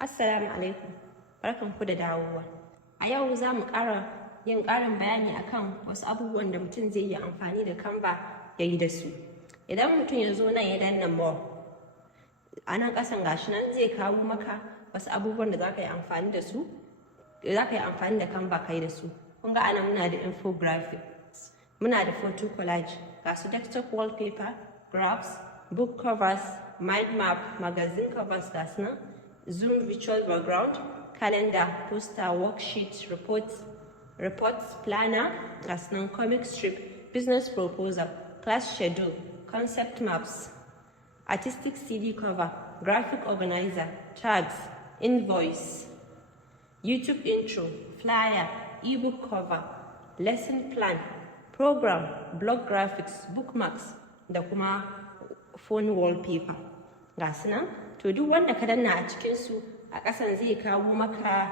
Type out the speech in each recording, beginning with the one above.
Assalamu alaikum, barkanku da dawowa. A yau za mu yin ƙarin bayani akan wasu abubuwan da mutum zai yi amfani da CANVA ya yi da su. Idan mutum ya zo nan ya danna more, a nan ƙasan gashi nan zai kawo maka wasu abubuwan da za ka yi amfani da su, za ka yi amfani da CANVA kai da su. Kun ga anan muna da infographics, muna da photo collage, ga su desktop wallpaper, graphs, book covers, mind map, magazine covers ga su nan, Zoom virtual background, calendar, poster, worksheet, reports, planner, comic strip, business proposal, class schedule, concept maps, artistic CD cover, graphic organizer, tags, invoice, YouTube intro, flyer, ebook cover, lesson plan, program, blog graphics, bookmarks, da kuma phone wallpaper. Ga su nan, to duk wanda ka danna a cikinsu a ƙasan zai kawo maka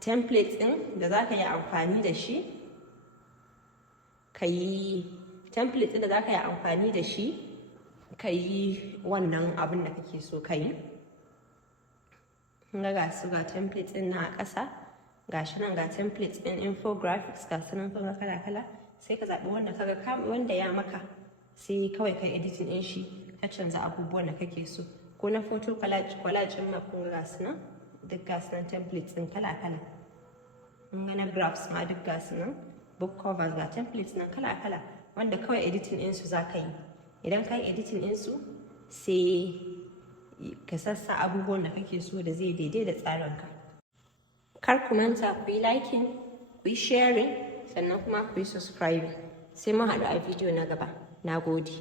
template ɗin da za ka yi amfani da shi, ka yi wannan abin da kake so ka yi. Ga su ga template ɗin na a ƙasa, ga shi nan ga template ɗin infographics ga su nan kala-kala, sai ka zaɓi wanda ya maka, sai kawai ka editing ɗin shi, ka canza abubuwan da kake so. Ko na photo collage ɗin ma kun ga su nan, duk ga su nan templates ɗin kala-kala. Kun ga na graphs ma duk ga su nan, book covers ga templates nan kala-kala, wanda kawai editing ɗinsu za ka yi. Idan ka yi editing ɗinsu, sai ka sassa abubuwan da kake so da zai daidai da tsarinka. Kar ku manta ku yi liking, ku yi sharing, sannan kuma ku yi subscribing. Sai mun haɗu a bidiyo na gaba. Na gode.